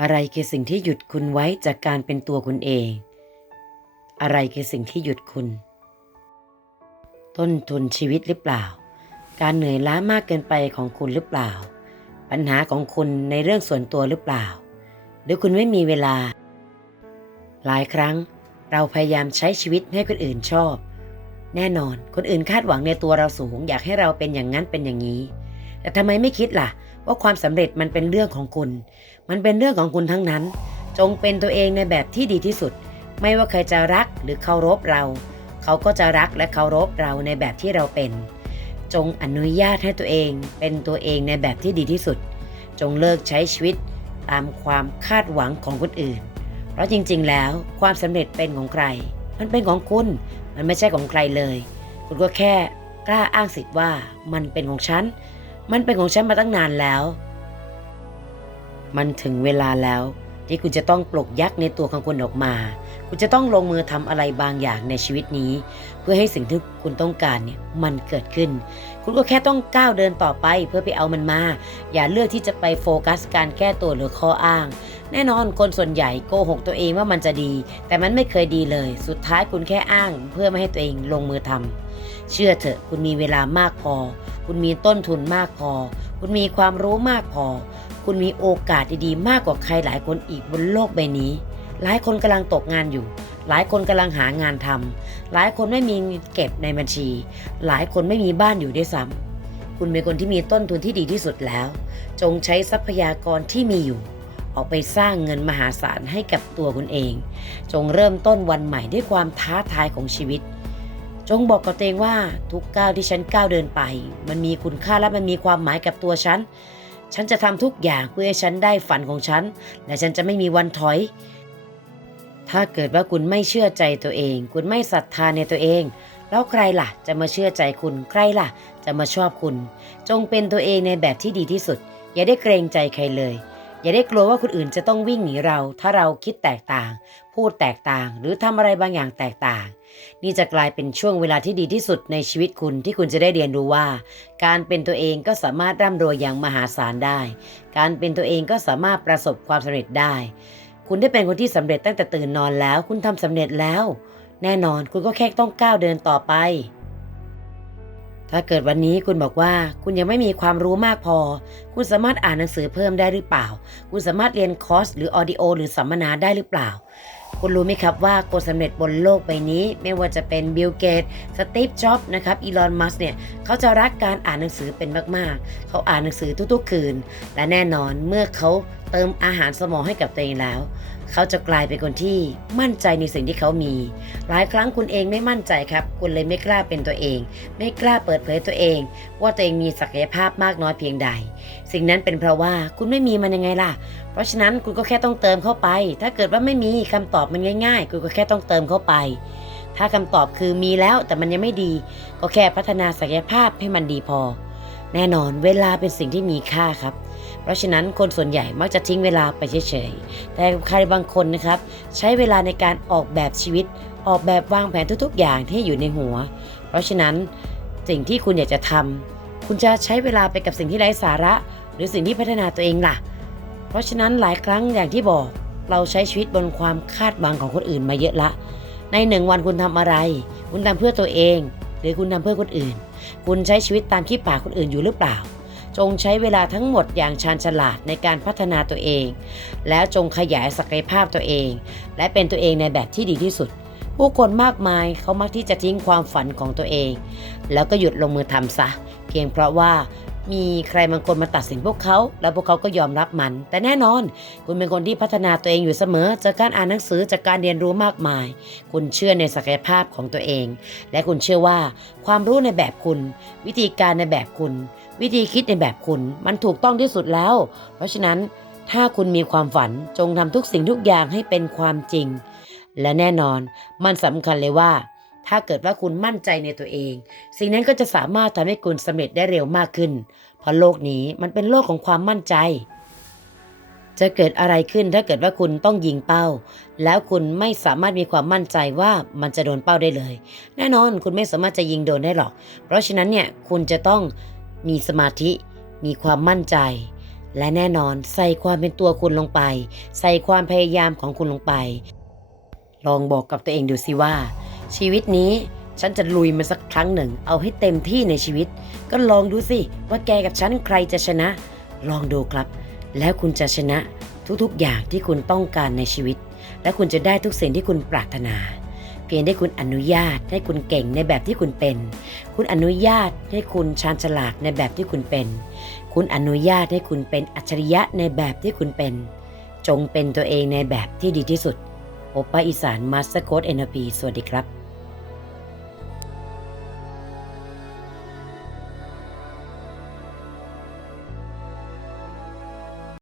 อะไรคือสิ่งที่หยุดคุณไว้จากการเป็นตัวคุณเอง อะไรคือสิ่งที่หยุดคุณ ต้นทุนชีวิตหรือเปล่า การเหนื่อยล้ามากเกินไปของคุณหรือเปล่า ปัญหาของคุณในเรื่องส่วนตัวหรือเปล่า หรือคุณไม่มีเวลา หลายครั้งเราพยายามใช้ชีวิตให้คนอื่นชอบ แน่นอนคนอื่นคาดหวังในตัวเราสูง อยากให้เราเป็นอย่างนั้นเป็นอย่างนี้ แต่ทำไมไม่คิดล่ะ ว่าความสำเร็จมันเป็นเรื่องของคุณ มันเป็นเรื่องของคุณทั้งนั้น จงเป็นตัวเองในแบบที่ดีที่สุด ไม่ว่าใครจะรักหรือเคารพเรา เขาก็จะรักและเคารพเราในแบบที่เราเป็น จงอนุญาตให้ตัวเองเป็นตัวเองในแบบที่ดีที่สุด จงเลิกใช้ชีวิตตามความคาดหวังของคนอื่น เพราะจริง ๆ แล้วความสำเร็จเป็นของใคร มันเป็นของคุณ มันไม่ใช่ของใครเลย คุณก็แค่กล้าอ้างสิทธิ์ว่ามันเป็นของฉัน มันเป็นของฉันมาตั้งนานแล้ว มันถึงเวลาแล้ว ที่คุณจะต้องปลุกยักษ์ในตัวของคุณออกมา คุณจะต้องลงมือทำอะไรบางอย่างในชีวิตนี้ เพื่อให้สิ่งที่คุณต้องการเนี่ยมันเกิดขึ้น คุณก็แค่ต้องก้าวเดินต่อไปเพื่อไปเอามันมา อย่าเลือกที่จะไปโฟกัสการแก้ตัวหรือข้ออ้าง แน่นอนคนส่วนใหญ่โกหกตัวเองว่ามันจะดี แต่มันไม่เคยดีเลย สุดท้ายคุณแค่อ้างเพื่อไม่ให้ตัวเองลงมือทำเชื่อเถอะคุณมีเวลามากพอ คุณมีต้นทุนมากพอ คุณมีความรู้มากพอ คุณมีโอกาสดีๆ มากกว่าใครหลายคนอีกบนโลกใบนี้ หลายคนกำลังตกงานอยู่หลายคนกำลังหางานทำหลายคนไม่มีเงินเก็บในบัญชี หลายคนไม่มีบ้านอยู่ด้วยซ้ำคุณเป็นคนที่มีต้นทุนที่ดีที่สุดแล้ว จงใช้ทรัพยากรที่มีอยู่ ออกไปสร้างเงินมหาศาลให้กับตัวคุณเอง จงเริ่มต้นวันใหม่ด้วยความท้าทายของชีวิต จงบอกกับตัวเองว่าทุกก้าวที่ฉันก้าวเดินไป มันมีคุณค่าและมันมีความหมายกับตัวฉัน ฉันจะทำทุกอย่างเพื่อให้ฉันได้ฝันของฉัน และฉันจะไม่มีวันถอย ถ้าเกิดว่าคุณไม่เชื่อใจตัวเอง คุณไม่ศรัทธาในตัวเองแล้วใครล่ะ จะมาเชื่อใจคุณใครล่ะ จะมาชอบคุณ จงเป็นตัวเองในแบบที่ดีที่สุด อย่าได้เกรงใจใครเลย อย่าได้กลัวว่าคนอื่นจะต้องวิ่งหนีเรา ถ้าเราคิดแตกต่าง พูดแตกต่าง หรือทำอะไรบางอย่างแตกต่าง นี่จะกลายเป็นช่วงเวลาที่ดีที่สุดในชีวิตคุณที่คุณจะได้เรียนรู้ว่า การเป็นตัวเองก็สามารถร่ำรวยอย่างมหาศาลได้ การเป็นตัวเองก็สามารถประสบความสำเร็จได้ คุณได้เป็นคนที่สำเร็จตั้งแต่ตื่นนอนแล้ว คุณทำสำเร็จแล้ว แน่นอนคุณก็แค่ต้องก้าวเดินต่อไป ถ้าเกิดวันนี้คุณบอกว่าคุณยังไม่มีความรู้มากพอ คุณสามารถอ่านหนังสือเพิ่มได้หรือเปล่า คุณสามารถเรียนคอร์สหรือออดิโอหรือสัมมนาได้หรือเปล่า คุณรู้ไหมครับว่าคนสำเร็จบนโลกใบนี้ ไม่ว่าจะเป็นบิลเกตสตีฟจ็อบนะครับอีลอนมัสเนี่ยเขาจะรักการอ่านหนังสือเป็นมากๆ เขาอ่านหนังสือทุกๆ คืน และแน่นอนเมื่อเขาเติมอาหารสมองให้กับตัวเองแล้ว เขาจะกลายเป็นคนที่มั่นใจในสิ่งที่เขามี หลายครั้งคุณเองไม่มั่นใจครับ คุณเลยไม่กล้าเป็นตัวเอง ไม่กล้าเปิดเผยตัวเอง ว่าตัวเองมีศักยภาพมากน้อยเพียงใด สิ่งนั้นเป็นเพราะว่าคุณไม่มีมันยังไงล่ะ เพราะฉะนั้นคุณก็แค่ต้องเติมเข้าไป ถ้าเกิดว่าไม่มีคำตอบอบมันง่ายๆคุณก็แค่ต้องเติมเข้าไป ถ้าคำตอบคือมีแล้วแต่มันยังไม่ดี ก็แค่พัฒนาศักยภาพให้มันดีพอ แน่นอนเวลาเป็นสิ่งที่มีค่าครับ เพราะฉะนั้นคนส่วนใหญ่มักจะทิ้งเวลาไปเฉยๆ แต่ใครบางคนนะครับ ใช้เวลาในการออกแบบชีวิต ออกแบบวางแผนทุกๆ อย่างที่อยู่ในหัว เพราะฉะนั้นสิ่งที่คุณอยากจะทำคุณจะใช้เวลาไปกับสิ่งที่ไร้สาระ หรือสิ่งที่พัฒนาตัวเองล่ะ เพราะฉะนั้นหลายครั้งอย่างที่บอก เราใช้ชีวิตบนความคาดหวังของคนอื่นมาเยอะละ ในหนึ่งวันคุณทำอะไร คุณทำเพื่อตัวเอง หรือคุณทำเพื่อคนอื่น คุณใช้ชีวิตตามที่ปากคนอื่นอยู่หรือเปล่า จงใช้เวลาทั้งหมดอย่างชาญฉลาดในการพัฒนาตัวเอง แล้วจงขยายศักยภาพตัวเอง และเป็นตัวเองในแบบที่ดีที่สุด ผู้คนมากมายเขามักที่จะทิ้งความฝันของตัวเอง แล้วก็หยุดลงมือทำซะ เพียงเพราะว่า มีใครบางคนมาตัดสินพวกเขา แล้วพวกเขาก็ยอมรับมัน แต่แน่นอน คุณเป็นคนที่พัฒนาตัวเองอยู่เสมอ จากการอ่านหนังสือจากการเรียนรู้มากมาย คุณเชื่อในศักยภาพของตัวเอง และคุณเชื่อว่า ความรู้ในแบบคุณ วิธีการในแบบคุณ วิธีคิดในแบบคุณ มันถูกต้องที่สุดแล้ว เพราะฉะนั้นถ้าคุณมีความฝันจงทำทุกสิ่งทุกอย่างให้เป็นความจริง และแน่นอนมันสำคัญเลยว่า ถ้าเกิดว่าคุณมั่นใจในตัวเอง สิ่งนั้นก็จะสามารถทำให้คุณสำเร็จได้เร็วมากขึ้น เพราะโลกนี้มันเป็นโลกของความมั่นใจ จะเกิดอะไรขึ้นถ้าเกิดว่าคุณต้องยิงเป้า แล้วคุณไม่สามารถมีความมั่นใจว่ามันจะโดนเป้าได้เลย แน่นอนคุณไม่สามารถจะยิงโดนได้หรอก เพราะฉะนั้นเนี่ยคุณจะต้องมีสมาธิ มีความมั่นใจและแน่นอนใส่ความเป็นตัวคุณลงไป ใส่ความพยายามของคุณลงไป ลองบอกกับตัวเองดูสิว่า ชีวิตนี้ฉันจะลุยมันสักครั้งหนึ่ง เอาให้เต็มที่ในชีวิต ก็ลองดูสิว่าแกกับฉันใครจะชนะ ลองดูครับ แล้วคุณจะชนะทุกๆอย่างที่คุณต้องการในชีวิต และคุณจะได้ทุกสิ่งที่คุณปรารถนา เพียงได้คุณอนุญาตให้คุณเก่งในแบบที่คุณเป็น คุณอนุญาตให้คุณชาญฉลาดในแบบที่คุณเป็น คุณอนุญาตให้คุณเป็นอัจฉริยะในแบบที่คุณเป็น จงเป็นตัวเองในแบบที่ดีที่สุดโอป้าอีสานมาสเตอร์โค้ดเอ็นพีสวัสดีครับ